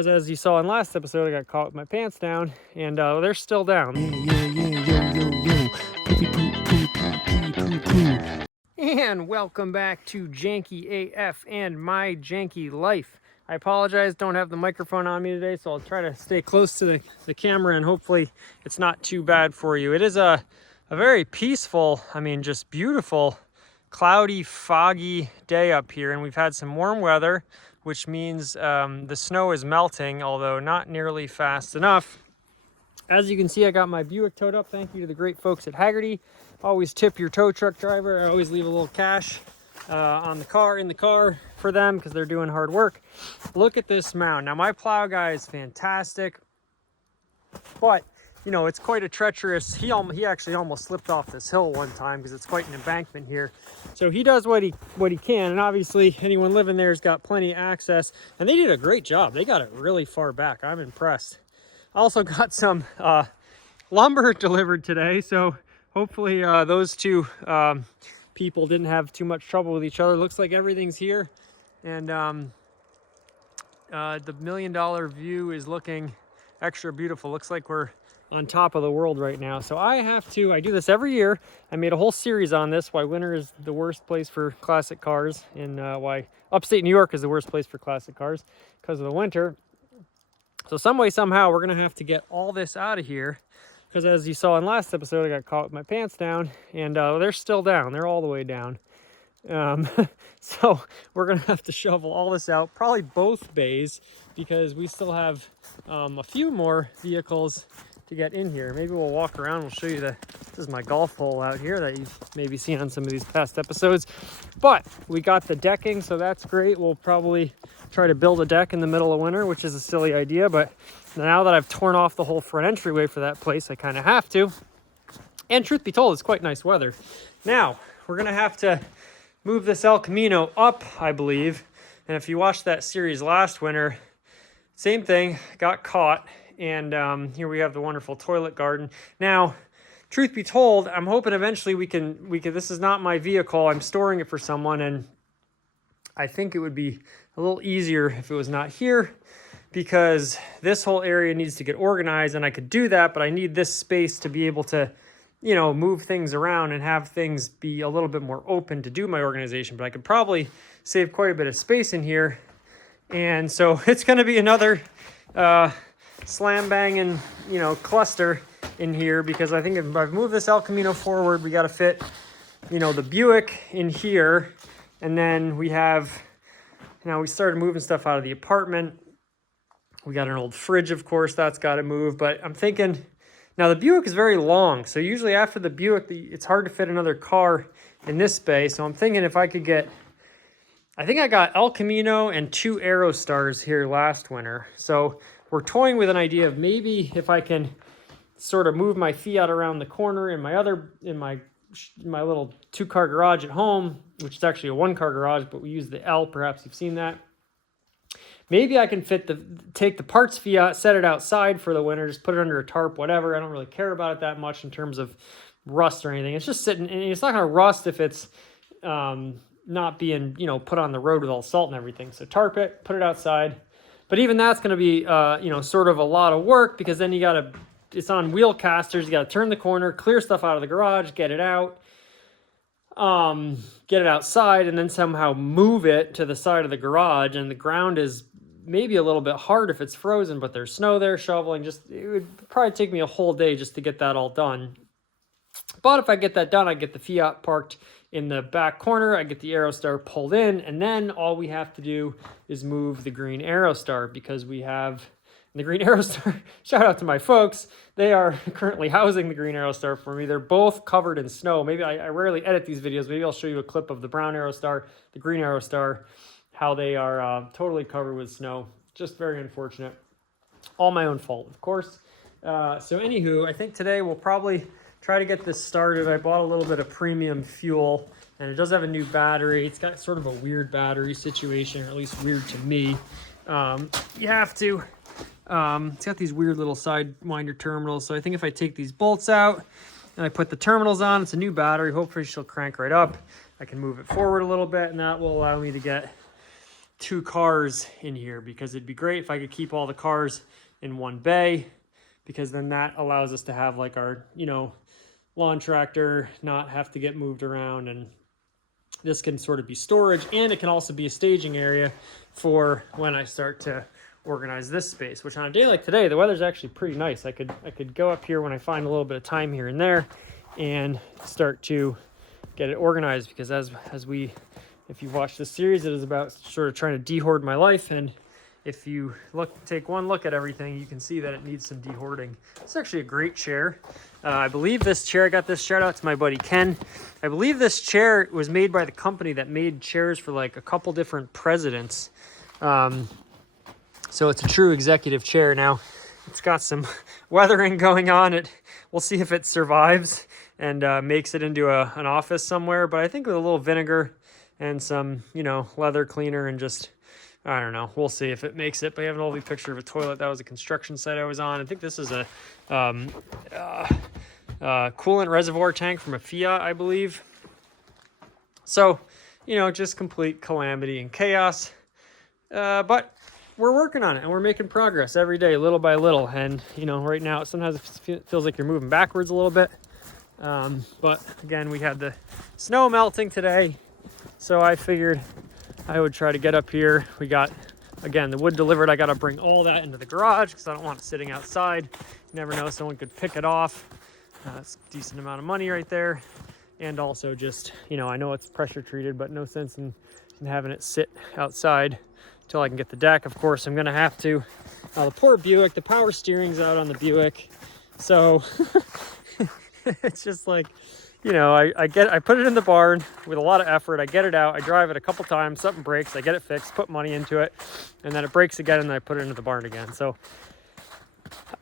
because as you saw in last episode, I got caught with my pants down, and they're still down. And welcome back to Janky AF and my janky life. I apologize, don't have the microphone on me today, so I'll try to stay close to the camera, and hopefully it's not too bad for you. It is a very peaceful, I mean, just beautiful, cloudy, foggy day up here, and we've had some warm weather, which means the snow is melting, although not nearly fast enough. As you can see, I got my Buick towed up. Thank you to the great folks at Haggerty. Always tip your tow truck driver. I always leave a little cash in the car for them because they're doing hard work. Look at this mound. Now, my plow guy is fantastic, but you know, it's quite a treacherous, he actually almost slipped off this hill one time because it's quite an embankment here. So he does what he can, and obviously anyone living there has got plenty of access, and they did a great job. They got it really far back. I'm impressed. I also got some lumber delivered today, so hopefully those two people didn't have too much trouble with each other. Looks like everything's here, and the $1 million view is looking extra beautiful. Looks like we're on top of the world right now. So I do this every year. I made a whole series on this, why winter is the worst place for classic cars, and why upstate New York is the worst place for classic cars because of the winter. So some way, somehow, we're gonna have to get all this out of here, because as you saw in last episode, I got caught with my pants down, and they're still down. They're all the way down. So we're gonna have to shovel all this out, probably both bays, because we still have a few more vehicles to get in here. Maybe we'll walk around. We'll show you this is my golf hole out here that you've maybe seen on some of these past episodes. But we got the decking, so that's great. We'll probably try to build a deck in the middle of winter, which is a silly idea, but now that I've torn off the whole front entryway for that place, I kind of have to. And truth be told, it's quite nice weather. Now we're gonna have to move this El Camino up, I believe. And if you watched that series last winter, same thing, got caught. And here we have the wonderful toilet garden. Now, truth be told, I'm hoping eventually we can, this is not my vehicle, I'm storing it for someone, and I think it would be a little easier if it was not here, because this whole area needs to get organized, and I could do that, but I need this space to be able to, you know, move things around and have things be a little bit more open to do my organization. But I could probably save quite a bit of space in here. And so it's going to be another slam banging, you know, cluster in here, because I think if I've moved this El Camino forward, we got to fit, you know, the Buick in here. And then we have, now we started moving stuff out of the apartment. We got an old fridge, of course, that's got to move. But I'm thinking, now the Buick is very long, so usually after the Buick, it's hard to fit another car in this space. So I'm thinking if I could get, I think I got El Camino and 2 Aerostars here last winter. So we're toying with an idea of maybe if I can sort of move my Fiat around the corner in my little 2-car garage at home, which is actually a 1-car garage, but we use the L, perhaps you've seen that. Maybe I can take the parts Fiat, set it outside for the winter, just put it under a tarp, whatever. I don't really care about it that much in terms of rust or anything. It's just sitting, and it's not going to rust if it's not being, you know, put on the road with all salt and everything. So tarp it, put it outside. But even that's going to be, you know, sort of a lot of work, because then you got to, it's on wheel casters. You got to turn the corner, clear stuff out of the garage, get it out, get it outside, and then somehow move it to the side of the garage. And the ground is maybe a little bit hard if it's frozen, but there's snow there, shoveling. Just, it would probably take me a whole day just to get that all done. But if I get that done, I get the Fiat parked in the back corner, I get the Aerostar pulled in, and then all we have to do is move the green Aerostar, because we have the green Aerostar. Shout out to my folks. They are currently housing the green Aerostar for me. They're both covered in snow. Maybe I rarely edit these videos. Maybe I'll show you a clip of the brown Aerostar, the green Aerostar, how they are totally covered with snow. Just very unfortunate. All my own fault, of course. So anywho, I think today we'll probably try to get this started. I bought a little bit of premium fuel, and it does have a new battery. It's got sort of a weird battery situation, or at least weird to me. You have to, it's got these weird little sidewinder terminals. So I think if I take these bolts out and I put the terminals on, it's a new battery. Hopefully she'll crank right up. I can move it forward a little bit, and that will allow me to get 2 cars in here, because it'd be great if I could keep all the cars in one bay, because then that allows us to have like our, you know, lawn tractor not have to get moved around, and this can sort of be storage, and it can also be a staging area for when I start to organize this space, which on a day like today, the weather's actually pretty nice. I could go up here when I find a little bit of time here and there and start to get it organized, because if you've watched this series, it is about sort of trying to de-hoard my life, and if you take one look at everything, you can see that it needs some de-hoarding. It's actually a great chair. I believe this chair, I got this, shout out to my buddy Ken. I believe this chair was made by the company that made chairs for like a couple different presidents. So it's a true executive chair. Now, it's got some weathering going on. We'll see if it survives and makes it into an office somewhere. But I think with a little vinegar and some, you know, leather cleaner and just, I don't know, we'll see if it makes it. But I have an lovely picture of a toilet. That was a construction site I was on. I think this is a coolant reservoir tank from a Fiat, I believe. So, you know, just complete calamity and chaos. But we're working on it, and we're making progress every day, little by little. And, you know, right now, sometimes it feels like you're moving backwards a little bit. But again, we had the snow melting today, so I figured I would try to get up here. We got, again, the wood delivered. I got to bring all that into the garage because I don't want it sitting outside. You never know, someone could pick it off. That's a decent amount of money right there. And also just, you know, I know it's pressure treated, but no sense in having it sit outside until I can get the deck. Of course, I'm going to have to. The poor Buick, the power steering's out on the Buick. So it's just like, you know, I put it in the barn with a lot of effort. I get it out. I drive it a couple times. Something breaks. I get it fixed, put money into it, and then it breaks again, and then I put it into the barn again. So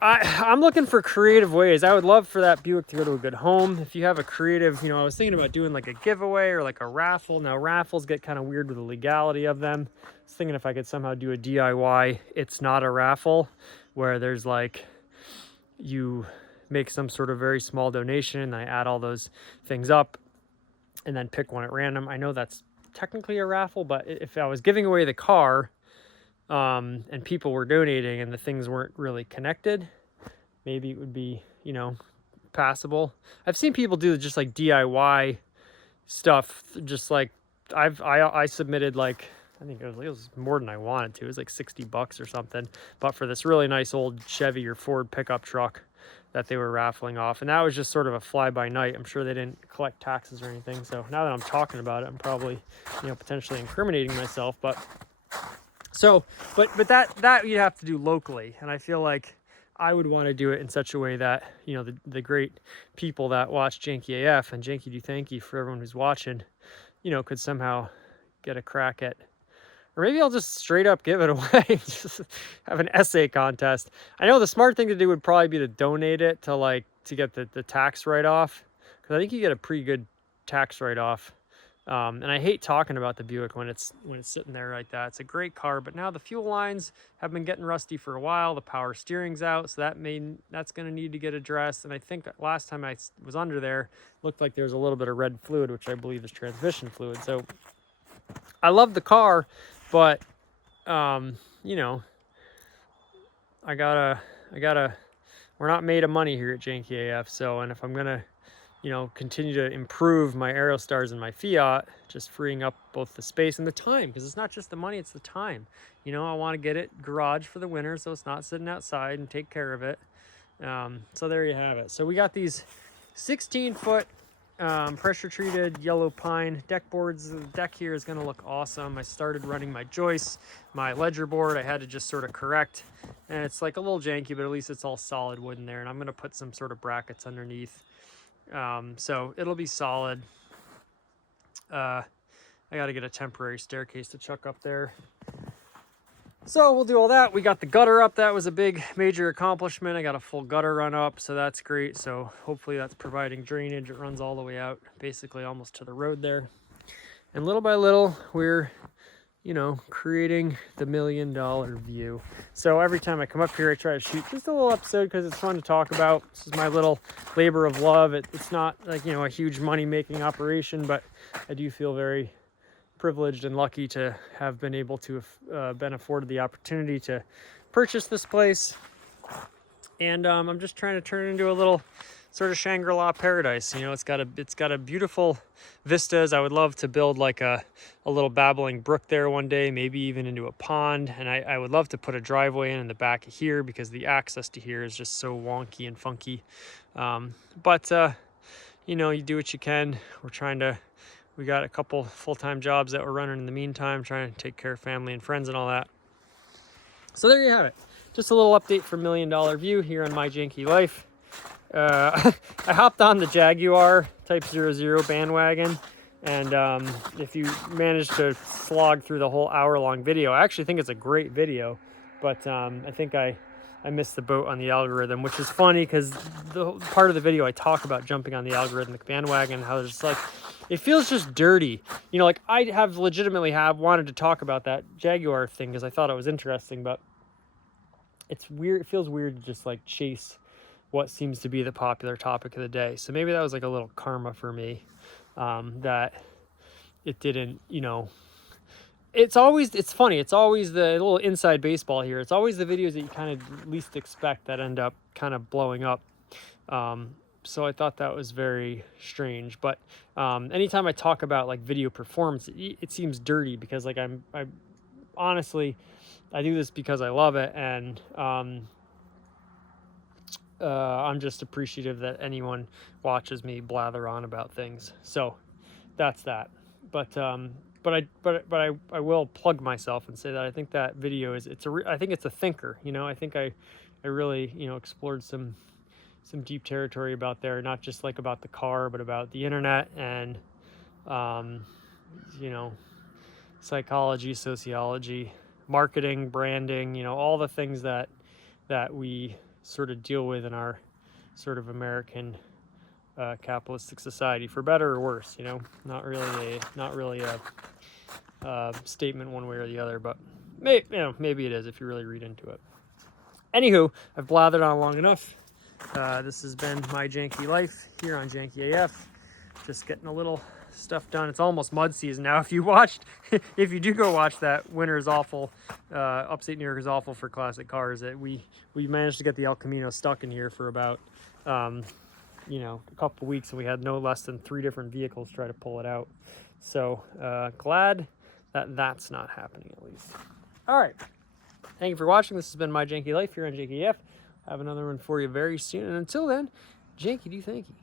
I'm looking for creative ways. I would love for that Buick to go to a good home. If you have a creative, you know, I was thinking about doing like a giveaway or like a raffle. Now, raffles get kind of weird with the legality of them. I was thinking if I could somehow do a DIY, it's not a raffle, where there's like, you make some sort of very small donation and I add all those things up and then pick one at random. I know that's technically a raffle, but if I was giving away the car and people were donating and the things weren't really connected, maybe it would be, you know, passable. I've seen people do just like DIY stuff, just like I submitted like, I think it was more than I wanted to. It was like $60 or something, but for this really nice old Chevy or Ford pickup truck that they were raffling off. And that was just sort of a fly by night. I'm sure they didn't collect taxes or anything. So now that I'm talking about it, I'm probably, you know, potentially incriminating myself. But that you'd have to do locally. And I feel like I would want to do it in such a way that, you know, the great people that watch Janky AF, and Janky do thank you for everyone who's watching, you know, could somehow get a crack at. Or maybe I'll just straight up give it away, just have an essay contest. I know the smart thing to do would probably be to donate it to get the tax write-off, because I think you get a pretty good tax write-off. And I hate talking about the Buick when it's sitting there like that. It's a great car, but now the fuel lines have been getting rusty for a while. The power steering's out, so that's going to need to get addressed. And I think last time I was under there, looked like there was a little bit of red fluid, which I believe is transmission fluid. So I love the car, but you know, I gotta we're not made of money here at Janky AF. So, and if I'm gonna, you know, continue to improve my Aerostars and my Fiat, just freeing up both the space and the time, because it's not just the money, it's the time. You know, I want to get it garage for the winter so it's not sitting outside, and take care of it. So there you have it. So we got these 16-foot pressure treated yellow pine deck boards. The deck here is going to look awesome. I started running my joists, my ledger board I had to just sort of correct, and it's like a little janky, but at least it's all solid wood in there. And I'm going to put some sort of brackets underneath, so it'll be solid. I got to get a temporary staircase to chuck up there. So we'll do all that. We got the gutter up. That was a big major accomplishment. I got a full gutter run up, so that's great. So hopefully that's providing drainage. It runs all the way out, basically almost to the road there. And little by little, we're, you know, creating the $1 million view. So every time I come up here, I try to shoot just a little episode because it's fun to talk about. This is my little labor of love. It's not like, you know, a huge money-making operation, but I do feel very, privileged and lucky to have been able to have been afforded the opportunity to purchase this place. And I'm just trying to turn it into a little sort of Shangri-La paradise. You know, it's got a beautiful vistas. I would love to build like a little babbling brook there one day, maybe even into a pond. And I would love to put a driveway in the back of here, because the access to here is just so wonky and funky. But you know, you do what you can. We got a couple full-time jobs that we're running in the meantime, trying to take care of family and friends and all that. So there you have it. Just a little update for $1 Million View here on My Janky Life. I hopped on the Jaguar Type 00 bandwagon, and if you managed to slog through the whole hour-long video, I actually think it's a great video, but I think I missed the boat on the algorithm, which is funny because the part of the video I talk about jumping on the algorithmic bandwagon, how it's like, it feels just dirty. You know, like I have legitimately wanted to talk about that Jaguar thing because I thought it was interesting, but it's weird. It feels weird to just like chase what seems to be the popular topic of the day. So maybe that was like a little karma for me, that it didn't, you know, it's funny. It's always the little inside baseball here. It's always the videos that you kind of least expect that end up kind of blowing up. So I thought that was very strange. But anytime I talk about like video performance, it seems dirty because like I honestly, I do this because I love it, and I'm just appreciative that anyone watches me blather on about things. So that's that. But I will plug myself and say that I think that video I think it's a thinker. You know, I think I really, you know, explored some deep territory about there, not just like about the car, but about the internet and you know, psychology, sociology, marketing, branding, you know, all the things that we sort of deal with in our sort of American capitalistic society, for better or worse. You know, not really a statement one way or the other, but maybe it is if you really read into it. Anywho, I've blathered on long enough. This has been My Janky Life here on Janky AF. Just getting a little stuff done. It's almost mud season now. If you do go watch that, winter is awful. Upstate New York is awful for classic cars. We managed to get the El Camino stuck in here for about you know, a couple weeks, and we had no less than 3 different vehicles try to pull it out. So glad that that's not happening, at least. All right, thank you for watching. This has been My Janky Life here on Janky AF. Have another one for you very soon, and until then, Janky do thank you.